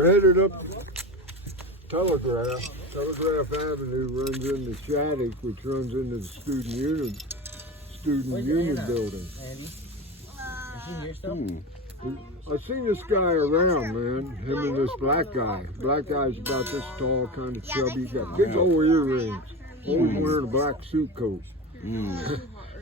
We're headed up Telegraph. Telegraph Avenue runs into Shattuck, which runs into the student union building. Andy? Is she here still? I seen this guy around, man. Him and this black guy. Black guy's about this tall, kind of chubby. Got big old earrings. Always wearing a black suit coat.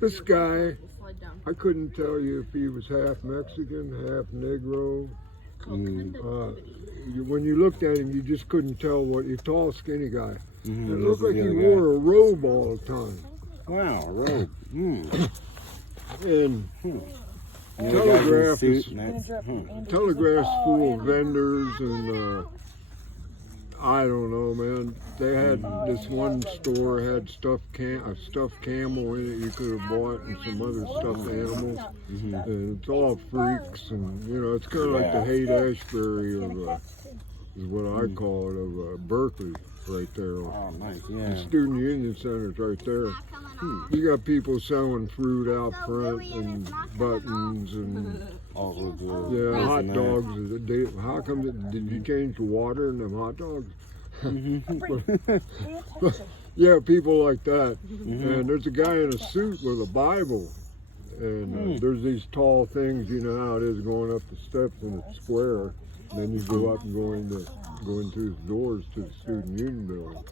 This guy, I couldn't tell you if he was half Mexican, half Negro. When you looked at him, you just couldn't tell what. He's a tall, skinny guy. It looked like he wore a robe all the time. Wow, a robe. And Telegraph's full of vendors and I don't know, man. They had this one store had a stuffed camel in it you could have bought, and some other stuffed animals. And it's all freaks, and you know, it's kind of like the Haight-Ashbury of is what I call it of Berkeley, right there. Oh, nice, yeah. The Student Union Center's right there. You got people selling fruit out front and buttons and hot dogs. How come did you change the water in them hot dogs? Yeah, people like that. And there's a guy in a suit with a Bible. And there's these tall things, you know how it is going up the steps in a square. And then you go up and go into his doors to the Student Union building.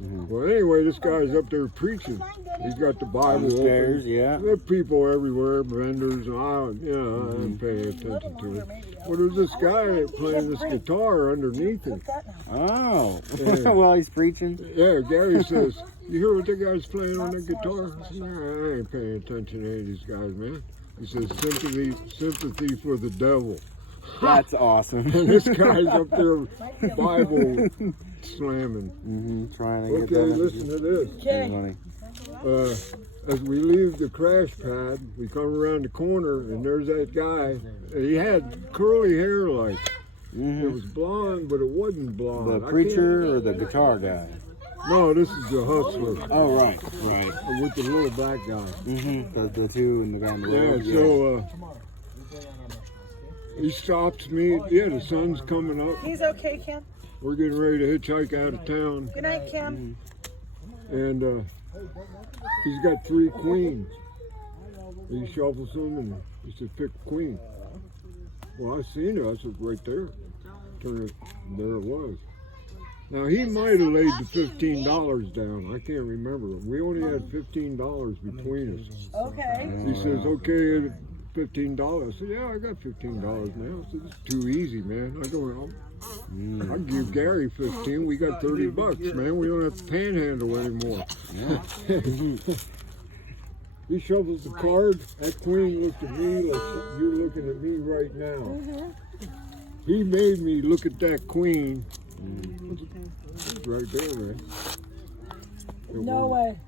Well, anyway, this guy's up there preaching. He's got the Bible open. There are people everywhere, vendors, and I didn't pay attention to it. Well, there's this guy playing this guitar underneath him. Oh, while he's preaching? Yeah, Gary says, you hear what the guy's playing on the guitar? I said, I ain't paying attention to any of these guys, man. He says, sympathy for the devil. That's awesome. And this guy's up there, Bible slamming. Trying to get that. Okay, listen to this. As we leave the crash pad, we come around the corner, and there's that guy. And he had curly hair like. It was blonde, but it wasn't blonde. The preacher or the guitar guy? No, this is the hustler. Oh, right. With the little black guy. The two and the guy in the road. So he stops me. Yeah, the sun's coming up. He's okay, Ken. We're getting ready to hitchhike out of town. Good night, Ken. And he's got 3 queens. He shuffles them and he said, pick a queen. Well, I seen it. I said, right there. There it was. Now, he might have laid the $15 down. I can't remember. We only had $15 between us. Okay. He says, okay, $15. I said, yeah, I got $15 now. I said, it's too easy, man. I go, I'll give Gary 15. We got 30 bucks, man. We don't have to panhandle anymore. He shovels the card. That queen looked at me like you're looking at me right now. He made me look at that queen. It's right there, man. No way.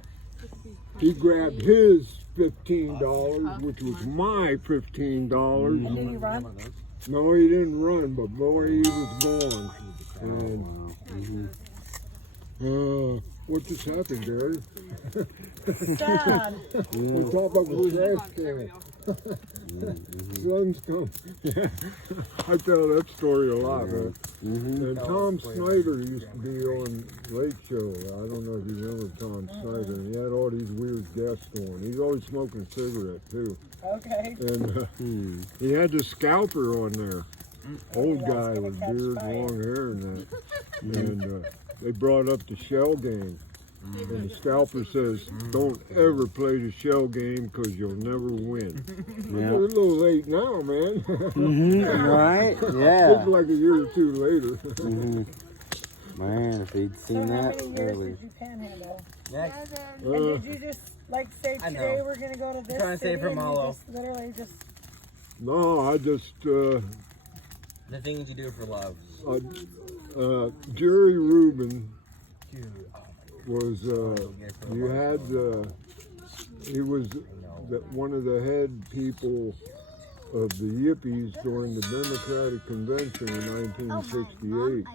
He grabbed his $15, which was my $15. Did he run? No, he didn't run, but boy, he was gone. And what just happened, Gary? Sad. On top of a trash can. Sun's come. I tell that story a lot, man. And Tom Snyder used to be on Late Show. I don't know if you remember Tom Snyder. And he had all these weird guests on. He's always smoking a cigarette, too. Okay. And he had the scalper on there. Old guy with beard, long hair and that. And they brought up the shell game. And the scalper says, don't ever play the shell game because you'll never win. We're a little late now, man. Right? Yeah. It's like a year or 2 later. Man, if he'd seen that How many years did you panhandle? Next. And did you just say today we're going to go to this trying to city save for Malo. Literally just... No, I just... The things you do for love. Jerry Rubin was, he was one of the head people of the Yippies during the Democratic Convention in 1968.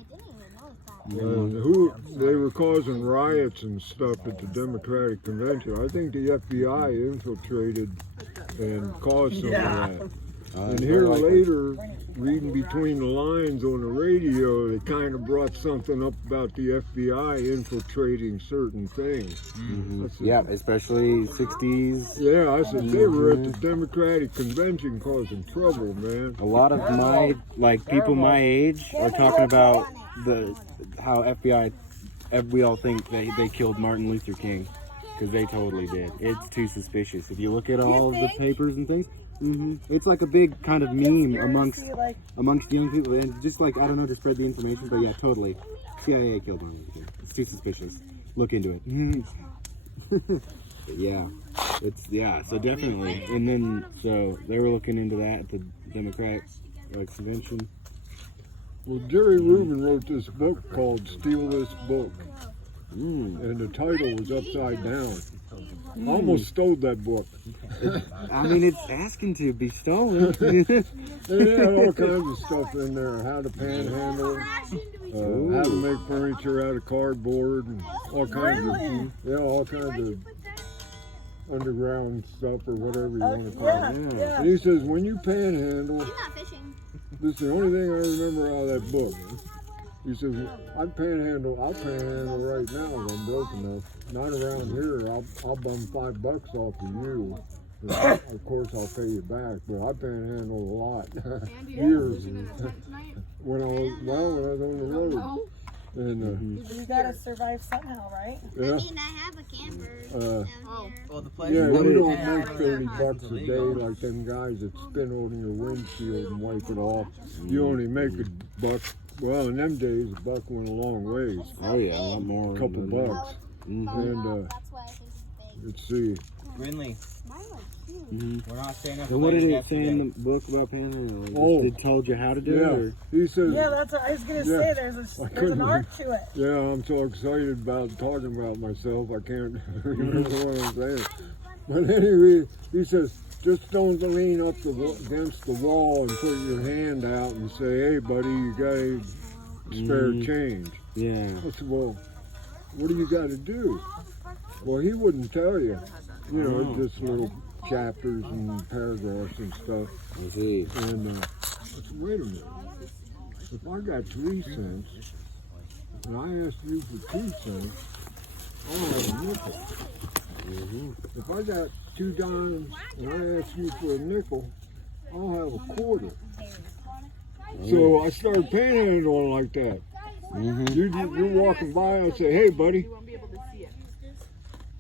And they were causing riots and stuff at the Democratic Convention. I think the FBI infiltrated and caused some of that. And here later, reading between the lines on the radio, they kind of brought something up about the FBI infiltrating certain things. I said, Yeah, especially 60s. yeah, I said they were at the Democratic convention causing trouble, man. A lot of my, like, people my age are talking about how FBI, we all think they killed Martin Luther King, because they totally did. It's too suspicious. If you look at all of the papers and things, it's like a big kind of meme amongst young people, and just like, I don't know, to spread the information, but yeah, totally. CIA killed Martin Luther King. It's too suspicious. Look into it. But yeah, so definitely. And then, so they were looking into that at the Democratic convention. Well, Jerry Rubin wrote this book called Steal This Book. And the title was upside down. I almost stole that book. I mean, it's asking to be stolen. They had all kinds of stuff in there. How to panhandle, how to make furniture out of cardboard, and all kinds of, all kinds of underground stuff or whatever you want to call it. Yeah. And he says, when you panhandle, this is the only thing I remember out of that book. He says, I'll panhandle right now if I'm broke enough. Not around here, I'll bum $5 off of you. Of course, I'll pay you back, but I panhandle a lot. Years. when I was on the road. And you gotta survive somehow, right? yeah. I mean, I have a camper. Well, the place Yeah, is you open. don't make $30 a day like them guys that spin on your windshield and wipe it off. You only make $1. Well, in them days, $1 went a long ways. Oh yeah, a lot more. A couple bucks. And That's why I think it's big. let's see. Brinley, we're not staying up. So what late did it yesterday. say in the book about panhandling? Oh. It told you how to do it? Yeah, Or? he says. Yeah, that's what I was gonna say. There's an art to it. Yeah, I'm so excited about talking about myself. I can't remember what I'm saying. But anyway, he says, just don't lean up against the wall and put your hand out and say, hey, buddy, you got a spare change. Yeah. I said, well, what do you got to do? Well, he wouldn't tell you. You know, just little chapters and paragraphs and stuff. I see. And I said, wait a minute. If I got 3 cents and I asked you for 2 cents, I'll have a nickel. If I got 2 dimes and I asked you for a nickel, I'll have a quarter. So I started panhandling like that. You're walking by, I say, hey, buddy,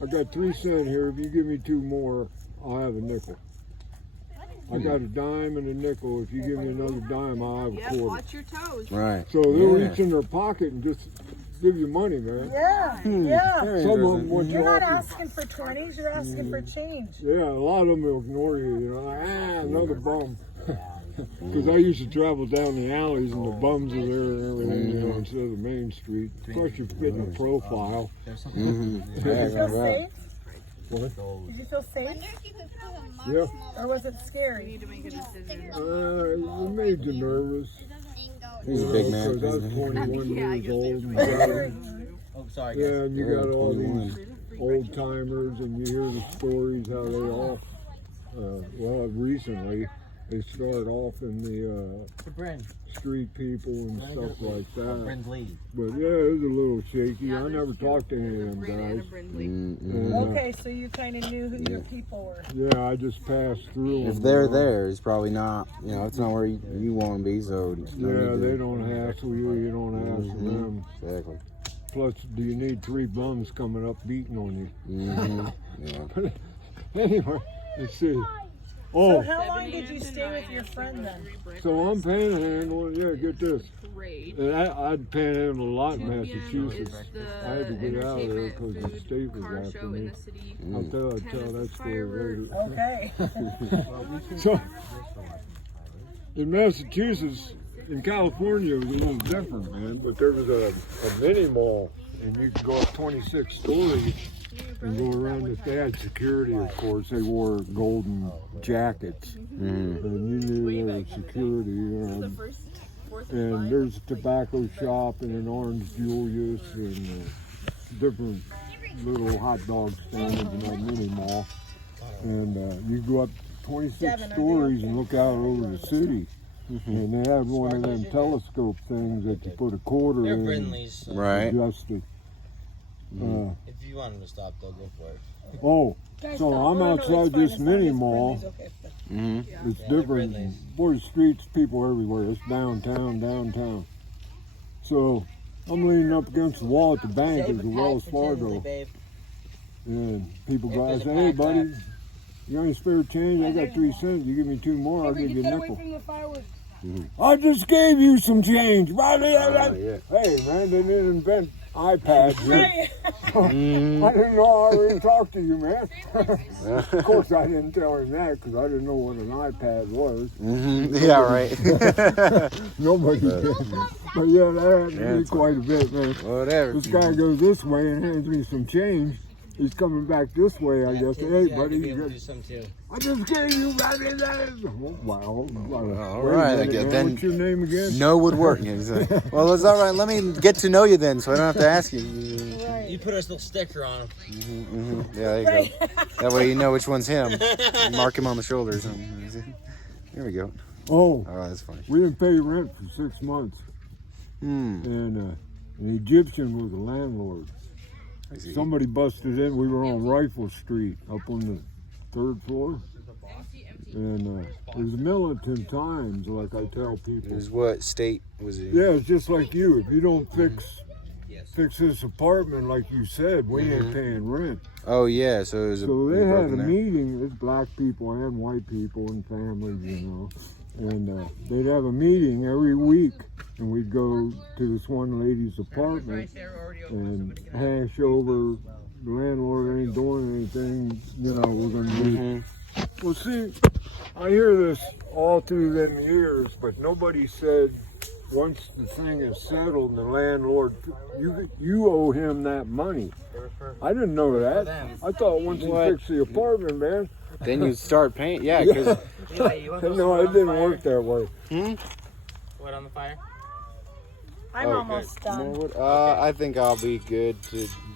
I got 3 cents here. If you give me 2 more, I'll have a nickel. I got a dime and a nickel. If you give me another dime, I'll have a quarter. Watch your toes. Right. So they'll reach in their pocket and just give you money, man. Yeah, yeah. Some of them want you You're not off. asking for 20s, you're asking for change. Yeah, a lot of them will ignore you, you know, like, another bum. Because I used to travel down the alleys and the bums are there and everything, you know, instead of the main street. Plus you're fitting a profile. Did you feel safe? What? Did you feel safe? Wonder if you could put a Yeah. Or was it scary? To make a decision. It made you nervous. He's a big man. Because I was 21 years old. And Oh, sorry, yeah, guys. and you got all these old timers and you hear the stories how they all, well, recently, they start off in the The Bryn. street people and stuff like that. Brindley. But yeah, it was a little shaky. I never talked to any of them guys. And, Okay, so you kind of knew who your people were. yeah, I just passed through If them. they're there, it's probably not, you know, it's not where you want to be, so. Yeah, they don't hassle you. You don't hassle them. Exactly. Plus, do you need 3 bums coming up beating on you? Yeah. Anyway, let's see. So Oh, how long did you stay with your friend then? so I'm panhandling. Yeah, get this. Great. And I'd panhandle a lot in 2 p.m. Massachusetts. is the I had to get out of there entertainment because the food state was car after show me. in the city. I'll tell 10 that is story later. Okay. So, in Massachusetts, in California, it was a little different, man. But there was a mini mall, and you could go up 26 stories and go around. If they had security, of course, they wore golden jackets, and you knew there was security. And there's a tobacco shop and an Orange Julius and different little hot dog stands in that mini mall. And you go up 26 Devin, are they stories okay? and look out over the city. And they had one of them telescope things that you put a quarter They're in, Brindley's. So Right. adjust it. if you want them to stop, they'll go for it. Oh, Guys, so stop. I'm No, no, it's outside fine, this it's fine, mini it's mall. Brindley's, okay. Mm-hmm. It's Yeah, they're different. Brindley's. Boy, the streets, people everywhere. It's downtown. So I'm leaning up against the wall at the bank. There's a Wells Fargo. And people go, I say, hey, buddy, you got any spare change? I got 3 cents. You give me 2 more, I'll give you a Get away nickel. from the fireworks. I just gave you some change. Yeah. Hey, man, they didn't invent iPads yet. Mm-hmm. I didn't know I already talked to you, man. Of course, I didn't tell him that because I didn't know what an iPad was. Mm-hmm. Yeah, right. Nobody did. But yeah, that happened to me it's quite a bit, man. Whatever. This guy goes this way and hands me some change. He's coming back this way, I guess. Hey, buddy, Be you able to got, do some too. I just gave you that. Wow. All Wait a right, I minute, guess man. then- What's your name again? No would work. He's like, well, it's all right. Let me get to know you then, so I don't have to ask you. You put a little sticker on them. Mm-hmm. Yeah, there you go. That way you know which one's him. Mark him on the shoulders. There we go. Oh, Oh, that's funny. we didn't pay rent for 6 months. Hmm. And an Egyptian was the landlord. I see. Somebody busted in. We were on Rifle Street up on the 3rd floor. And it was militant times, like I tell It people. was what state was it? Yeah, it's just like you. If you don't fix this apartment, like you said, we ain't paying rent. Oh yeah, so it was a. So it they was had broken a there. meeting. It's black people and white people and families, you know. And they'd have a meeting every week, and we'd go to this one lady's apartment and hash over the landlord ain't doing anything, you know, we're going to do. Well, see, I hear this all through them years, but nobody said once the thing is settled and the landlord, you owe him that money. I didn't know that. I thought once he What? fixed the apartment, man. Then you start paying. Yeah, because No, it didn't work that way. Wood on the fire? I'm almost done. More wood? I think I'll be good.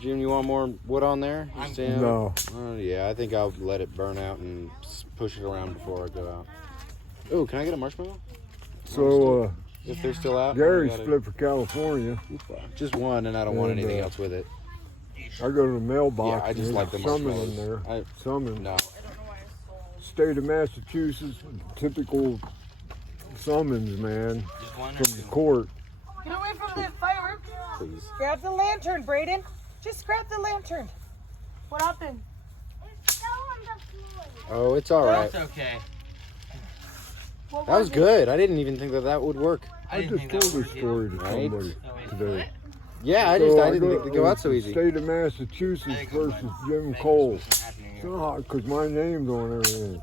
Jim, you want more wood on there? No. Yeah, I think I'll let it burn out and push it around before I go out. Oh, can I get a marshmallow? So If they're still out? Gary I gotta- split for California. Just one, and I don't want And, anything else with it. I go to the mailbox. Yeah, I just and like the there's summons marshmallows. in there. I- Summons. No. State of Massachusetts, typical summons, man, Just one or from two? the court. Get away from the fireworks. Please. Grab the lantern, Brayden. Just grab the lantern. What happened? Oh, it's all right. It's okay. What That was it? good. I didn't even think that would work. I didn't just think told that this would story to Right? somebody today. Yeah, I So didn't think it would go out so easy. State of Massachusetts versus Jim Cole. Because my name's on everything.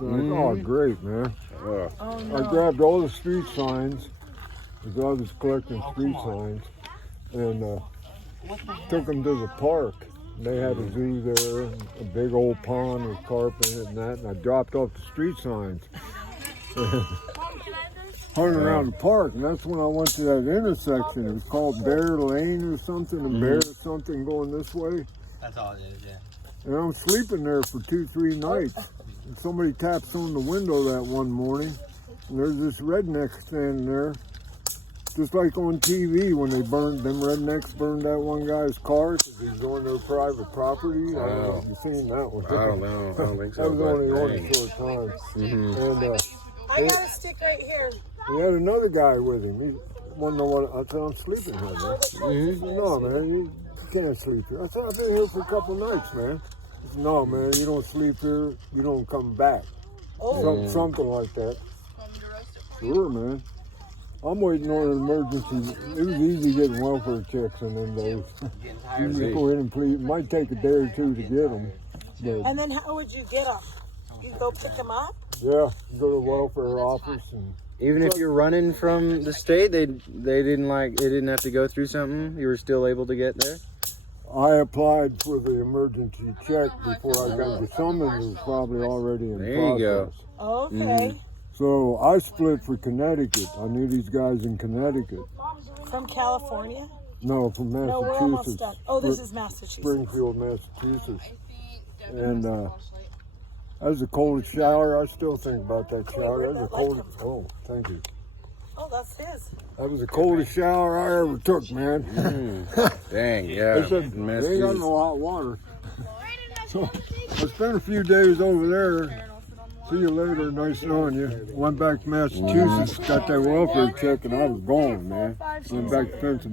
They're like, oh, great, man. Oh, I no. grabbed all the street signs, because I was collecting street signs, and took them to the park. They had a zoo there, a big old pond with carpet and that, and I dropped off the street signs. Hung around the park, and that's when I went to that intersection. It was called Bear Lane or something, and Bear something going this way. That's all it is, yeah. And I'm sleeping there for 2-3 nights. And somebody taps on the window that one morning, and there's this redneck standing there, just like on TV when them rednecks burned that one guy's car because he's on their private property. I don't know if you've seen that one. I don't know. I don't think so. That was only but on a dang. short time. Mhm. And I got a stick right here. he had another guy with him. He wanted to know what I said, I'm sleeping here, man. He said, no, man, you can't sleep here. I said, I've been here for a couple nights, man. He said, no, man, you don't sleep here, you don't come back. Something like that. Sure, man. I'm waiting on an emergency. It was easy getting welfare checks in them days. You just go in and please. It might take a day or two to get them. But And then how would you get them? You go pick them up? yeah, go to the welfare office and Even if you're running from the state, they didn't have to go through something. You were still able to get there. I applied for the emergency check before I got the summons. It was probably already in There process. you go. Okay. So I split for Connecticut. I knew these guys in Connecticut. From California? No, from Massachusetts. No, we're almost done. Oh, this is Massachusetts. Springfield, Massachusetts. And That was the coldest shower. I still think about that shower. That was the coldest. Oh, thank you. Oh, that's his. That was the coldest shower I ever took, man. Dang, yeah. They said Messed they ain't got with- no hot water. So I spent a few days over there. See you later. Nice knowing you. Went back to Massachusetts, got that welfare check, and I was gone, man. Went back to Pennsylvania.